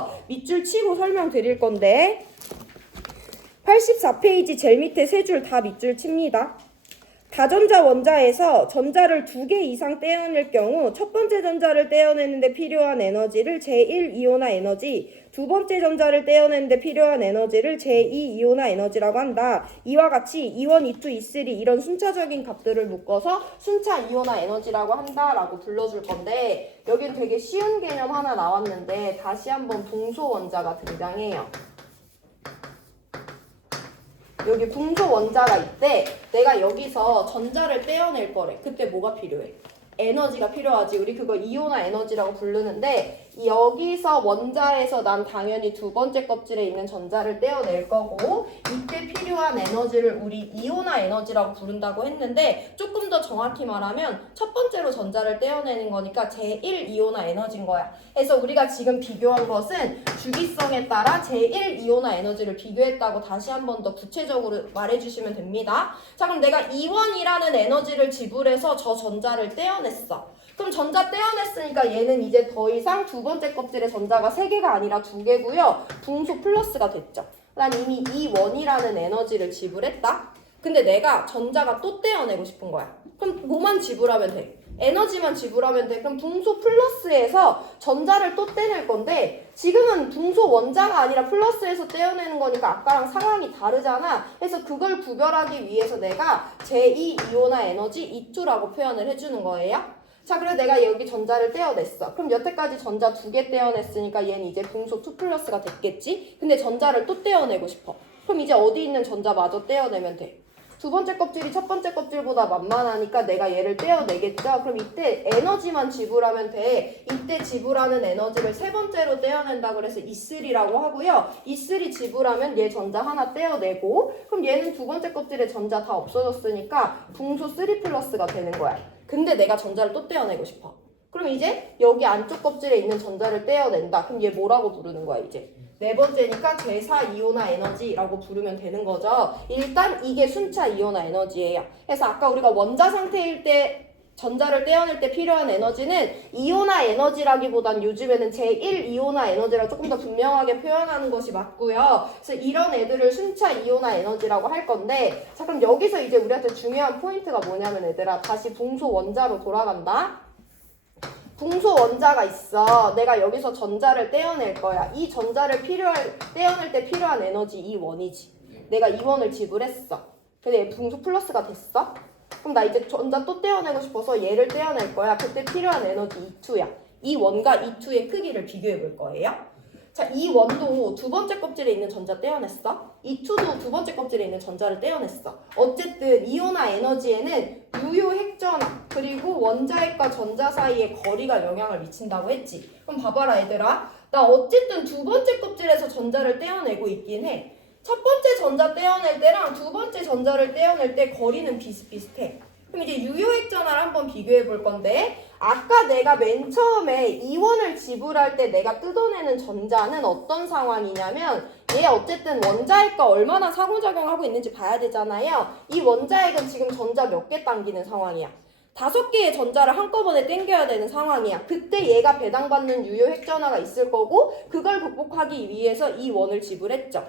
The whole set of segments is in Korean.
있어서 밑줄 치고 설명드릴 건데 84페이지 제일 밑에 세 줄 다 밑줄 칩니다. 다전자 원자에서 전자를 2개 이상 떼어낼 경우 첫 번째 전자를 떼어내는데 필요한 에너지를 제1이온화 에너지, 두 번째 전자를 떼어내는데 필요한 에너지를 제2이온화 에너지라고 한다. 이와 같이 E1, E2, E3 이런 순차적인 값들을 묶어서 순차 이온화 에너지라고 한다라고 불러줄 건데 여긴 되게 쉬운 개념 하나 나왔는데 다시 한번 붕소 원자가 등장해요. 여기 붕소 원자가 있대. 내가 여기서 전자를 떼어낼 거래. 그때 뭐가 필요해? 에너지가 필요하지. 우리 그거 이온화 에너지라고 부르는데 여기서 원자에서 난 당연히 두 번째 껍질에 있는 전자를 떼어낼 거고 이때 필요한 에너지를 우리 이온화 에너지라고 부른다고 했는데 조금 더 정확히 말하면 첫 번째로 전자를 떼어내는 거니까 제1이온화 에너지인 거야. 그래서 우리가 지금 비교한 것은 주기성에 따라 제1이온화 에너지를 비교했다고 다시 한 번 더 구체적으로 말해주시면 됩니다. 자, 그럼 내가 E1이라는 에너지를 지불해서 저 전자를 떼어냈어. 그럼 전자 떼어냈으니까 얘는 이제 더 이상 두 번째 껍질에 전자가 3개가 아니라 2개고요. 붕소 플러스가 됐죠. 난 이미 E1이라는 에너지를 지불했다. 근데 내가 전자가 또 떼어내고 싶은 거야. 그럼 뭐만 지불하면 돼? 에너지만 지불하면 돼. 그럼 붕소 플러스에서 전자를 또 떼낼 건데 지금은 붕소 원자가 아니라 플러스에서 떼어내는 거니까 아까랑 상황이 다르잖아. 그래서 그걸 구별하기 위해서 내가 제2이온화 에너지 E2라고 표현을 해주는 거예요. 자, 그래서 내가 여기 전자를 떼어냈어. 그럼 여태까지 전자 2개 떼어냈으니까 얘는 이제 붕소 2 플러스가 됐겠지? 근데 전자를 또 떼어내고 싶어. 그럼 이제 어디 있는 전자마저 떼어내면 돼. 두 번째 껍질이 첫 번째 껍질보다 만만하니까 내가 얘를 떼어내겠죠? 그럼 이때 에너지만 지불하면 돼. 이때 지불하는 에너지를 세 번째로 떼어낸다 그래서 E3라고 하고요. E3 지불하면 얘 전자 하나 떼어내고 그럼 얘는 두 번째 껍질에 전자 다 없어졌으니까 붕소 3 플러스가 되는 거야. 근데 내가 전자를 또 떼어내고 싶어. 그럼 이제 여기 안쪽 껍질에 있는 전자를 떼어낸다. 그럼 얘 뭐라고 부르는 거야 이제? 네 번째니까 제4이온화 에너지라고 부르면 되는 거죠. 일단 이게 순차 이온화 에너지예요. 그래서 아까 우리가 원자 상태일 때 전자를 떼어낼 때 필요한 에너지는 이온화 에너지라기보단 요즘에는 제1이온화 에너지라 조금 더 분명하게 표현하는 것이 맞고요. 그래서 이런 애들을 순차 이온화 에너지라고 할 건데 자, 그럼 여기서 이제 우리한테 중요한 포인트가 뭐냐면 얘들아 다시 붕소 원자로 돌아간다. 붕소 원자가 있어. 내가 여기서 전자를 떼어낼 거야. 이 전자를 떼어낼 때 필요한 에너지 E1이지. 내가 E1을 지불했어. 근데 얘 붕소 플러스가 됐어. 그럼 나 이제 전자 또 떼어내고 싶어서 얘를 떼어낼 거야. 그때 필요한 에너지 E2야. E1과 E2의 크기를 비교해 볼 거예요. 자, E1도 두 번째 껍질에 있는 전자 떼어냈어. E2도 두 번째 껍질에 있는 전자를 떼어냈어. 어쨌든 이온화 에너지에는 유효 핵전화 그리고 원자핵과 전자 사이의 거리가 영향을 미친다고 했지. 그럼 봐봐라 얘들아. 나 어쨌든 두 번째 껍질에서 전자를 떼어내고 있긴 해. 첫 번째 전자 떼어낼 때랑 두 번째 전자를 떼어낼 때 거리는 비슷비슷해. 그럼 이제 유효핵 전화를 한번 비교해 볼 건데 아까 내가 맨 처음에 E1을 지불할 때 내가 뜯어내는 전자는 어떤 상황이냐면 얘 어쨌든 원자핵과 얼마나 상호작용하고 있는지 봐야 되잖아요. 이 원자핵은 지금 전자 몇 개 당기는 상황이야. 5개의 전자를 한꺼번에 당겨야 되는 상황이야. 그때 얘가 배당받는 유효핵 전화가 있을 거고 그걸 극복하기 위해서 E1을 지불했죠.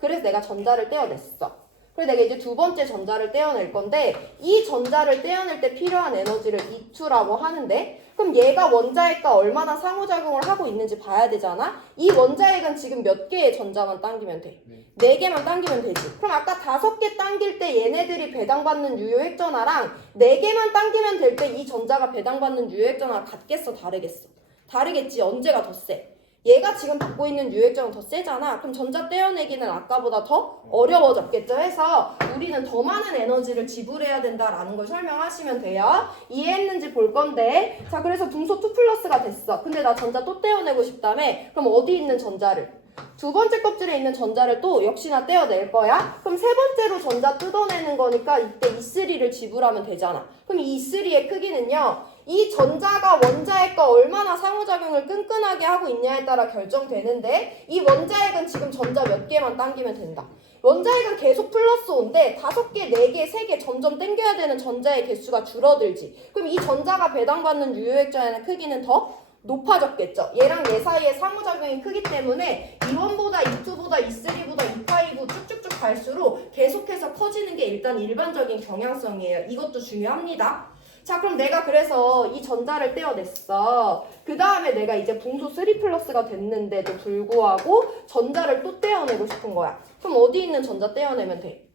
그래서 내가 전자를 떼어냈어. 그래서 내가 이제 두 번째 전자를 떼어낼 건데 이 전자를 떼어낼 때 필요한 에너지를 E2라고 하는데 그럼 얘가 원자핵과 얼마나 상호작용을 하고 있는지 봐야 되잖아. 이 원자핵은 지금 몇 개의 전자만 당기면 돼? 4개만 당기면 되지. 그럼 아까 5개 당길 때 얘네들이 배당받는 유효핵 전화랑 4개만 당기면 될 때 이 전자가 배당받는 유효핵 전화가 같겠어? 다르겠어? 다르겠지. 언제가 더 세? 얘가 지금 받고 있는 유효액정은 더 세잖아. 그럼 전자 떼어내기는 아까보다 더 어려워졌겠죠. 해서 우리는 더 많은 에너지를 지불해야 된다라는 걸 설명하시면 돼요. 이해했는지 볼 건데 자 그래서 붕소 2 플러스가 됐어. 근데 나 전자 또 떼어내고 싶다며. 그럼 어디 있는 전자를? 두 번째 껍질에 있는 전자를 또 역시나 떼어낼 거야. 그럼 세 번째로 전자 뜯어내는 거니까 이때 E3를 지불하면 되잖아. 그럼 이 E3의 크기는요. 이 전자가 원자핵과 얼마나 상호작용을 끈끈하게 하고 있냐에 따라 결정되는데 이 원자핵은 지금 전자 몇 개만 당기면 된다. 원자핵은 계속 플러스 5인데 5개, 4개, 3개 점점 당겨야 되는 전자의 개수가 줄어들지. 그럼 이 전자가 배당받는 유효핵전의 크기는 더 높아졌겠죠. 얘랑 얘 사이의 상호작용이 크기 때문에 E1보다 E2보다 E3보다 E5 쭉쭉쭉 갈수록 계속해서 커지는 게 일단 일반적인 경향성이에요. 이것도 중요합니다. 자, 그럼 내가 그래서 이 전자를 떼어냈어. 그 다음에 내가 이제 분소 3+가 됐는데도 불구하고 전자를 또 떼어내고 싶은 거야. 그럼 어디 있는 전자 떼어내면 돼?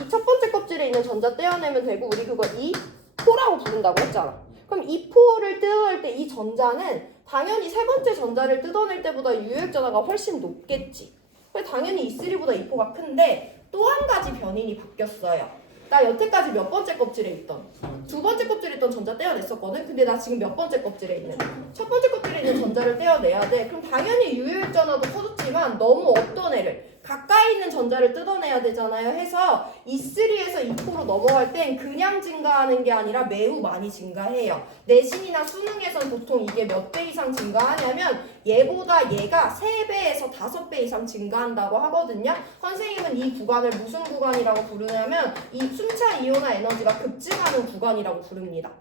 이 첫 번째 껍질에 있는 전자 떼어내면 되고, 우리 그거 E4라고 부른다고 했잖아. 그럼 E4를 떼어낼 때 이 전자는 당연히 세 번째 전자를 뜯어낼 때보다 유효액전화가 훨씬 높겠지. 그래서 당연히 E3보다 E4가 큰데 또 한 가지 변인이 바뀌었어요. 나 여태까지 몇 번째 껍질에 있던 두 번째 껍질에 있던 전자 떼어냈었거든. 근데 나 지금 몇 번째 껍질에 있는 첫 번째 껍질에 있는 전자를 떼어내야 돼. 그럼 당연히 유효액전화도 커졌지만 너무 어떤 애를 가까이 있는 전자를 뜯어내야 되잖아요. 해서 E3에서 E4로 넘어갈 땐 그냥 증가하는 게 아니라 매우 많이 증가해요. 내신이나 수능에선 보통 이게 몇 배 이상 증가하냐면 얘보다 얘가 3배에서 5배 이상 증가한다고 하거든요. 선생님은 이 구간을 무슨 구간이라고 부르냐면 이 순차 이온화 에너지가 급증하는 구간이라고 부릅니다.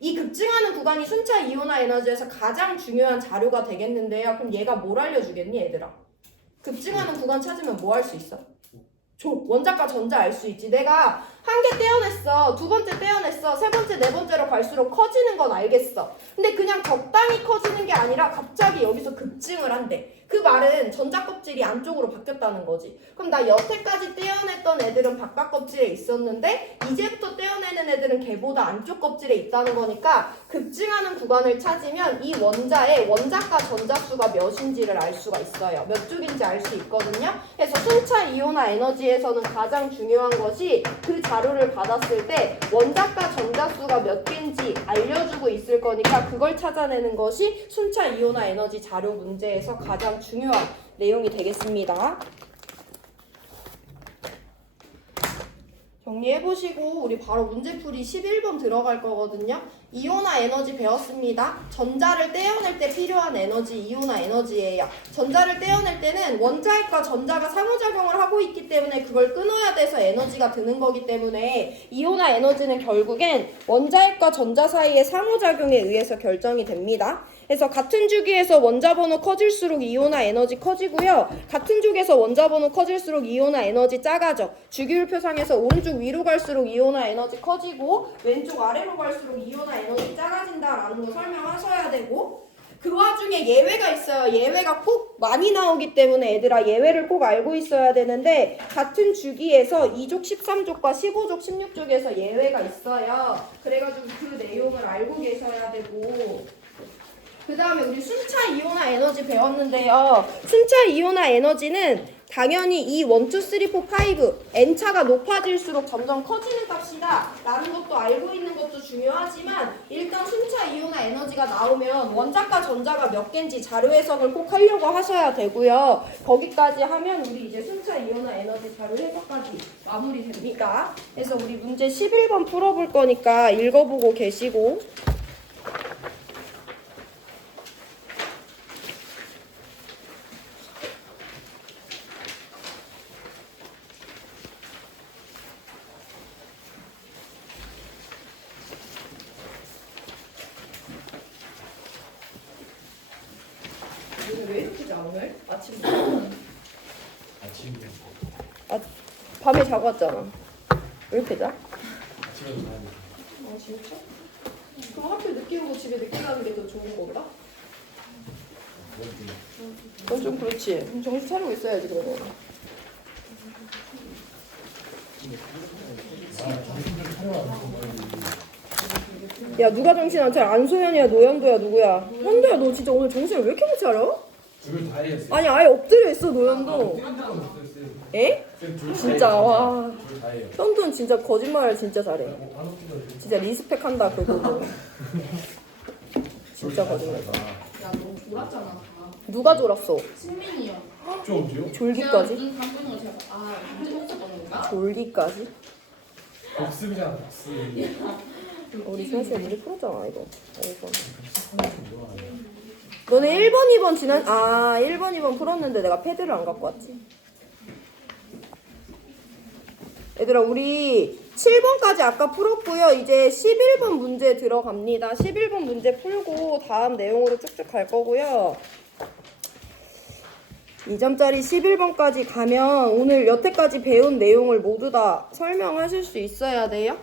이 급증하는 구간이 순차 이온화 에너지에서 가장 중요한 자료가 되겠는데요. 그럼 얘가 뭘 알려주겠니, 얘들아? 급증하는 구간 찾으면 뭐 할 수 있어? 원자과 전자 알 수 있지. 내가 한 개 떼어냈어. 두 번째 떼어냈어. 세 번째, 네 번째로 갈수록 커지는 건 알겠어. 근데 그냥 적당히 커지는 게 아니라 갑자기 여기서 급증을 한대. 그 말은 전자 껍질이 안쪽으로 바뀌었다는 거지. 그럼 나 여태까지 떼어냈던 애들은 바깥 껍질에 있었는데 이제부터 떼어내는 애들은 걔보다 안쪽 껍질에 있다는 거니까 급증하는 구간을 찾으면 이 원자의 원자과 전자수가 몇인지를 알 수가 있어요. 몇 쪽인지 알 수 있거든요. 그래서 순차 이온화 에너지에서는 가장 중요한 것이 그 자료를 받았을 때 원자과 전자수가 몇 개인지 알려주고 있을 거니까 그걸 찾아내는 것이 순차 이온화 에너지 자료 문제에서 가장 중요한 내용이 되겠습니다. 정리해보시고 우리 바로 문제풀이 11번 들어갈 거거든요. 이온화 에너지 배웠습니다. 전자를 떼어낼 때 필요한 에너지 이온화 에너지예요. 전자를 떼어낼 때는 원자핵과 전자가 상호작용을 하고 있기 때문에 그걸 끊어야 돼서 에너지가 드는 거기 때문에 이온화 에너지는 결국엔 원자핵과 전자 사이의 상호작용에 의해서 결정이 됩니다. 그래서 같은 주기에서 원자번호 커질수록 이온화 에너지 커지고요. 같은 쪽에서 원자번호 커질수록 이온화 에너지 작아져. 주기율표상에서 오른쪽 위로 갈수록 이온화 에너지 커지고 왼쪽 아래로 갈수록 이온화 에너지 작아진다라는 거 설명하셔야 되고, 그 와중에 예외가 있어요. 예외가 꼭 많이 나오기 때문에 얘들아 예외를 꼭 알고 있어야 되는데 같은 주기에서 2족 13족과 15족 16족에서 예외가 있어요. 그래가지고 그 내용을 알고 계셔야 되고, 그 다음에 우리 순차 이온화 에너지 배웠는데요. 순차 이온화 에너지는 당연히 이 1, 2, 3, 4, 5 n차가 높아질수록 점점 커지는 값이다 라는 것도 알고 있는 것도 중요하지만 일단 순차 이온화 에너지가 나오면 원자과 전자가 몇 개인지 자료 해석을 꼭 하려고 하셔야 되고요. 거기까지 하면 우리 이제 순차 이온화 에너지 자료 해석까지 마무리됩니다. 그래서 우리 문제 11번 풀어볼 거니까 읽어보고 계시고, 왜 이렇게 자 오늘? 아침부터? 아침에 밤에 자고 왔잖아. 왜 이렇게 자? 아침에도 가야 돼. 진짜? 그럼 하필 늦게 오고 집에 늦게 가는 게 더 좋은 건가? 그건 좀 그렇지. 정신 차리고 있어야지 그러면. 야 누가 정신 안 차려? 안소연이야 노현도야 누구야? 현도야 너 진짜 오늘 정신을 왜 이렇게 못 차려? 둘 다 했어요. 아니 아예 엎드려 있어 노현도. 에? 진짜 와. 둘 다 해요. 현도는 진짜 거짓말을 진짜 잘해. 진짜 리스펙한다 그 부분. 진짜 거짓말. 야, 너무 졸았잖아. 누가 졸았어? 신민이요. 좀 졸기까지? 눈 감고 있는 거 제가 언제 복습하는 건가? 졸기까지? 복습이잖아 복습. 우리 수현씨가 문제 풀었잖아 이거. 5번. 너네 1번, 2번 1번, 2번 풀었는데 내가 패드를 안 갖고 왔지. 얘들아 우리 7번까지 아까 풀었고요. 이제 11번 문제 들어갑니다. 11번 문제 풀고 다음 내용으로 쭉쭉 갈 거고요. 2점짜리 11번까지 가면 오늘 여태까지 배운 내용을 모두 다 설명하실 수 있어야 돼요.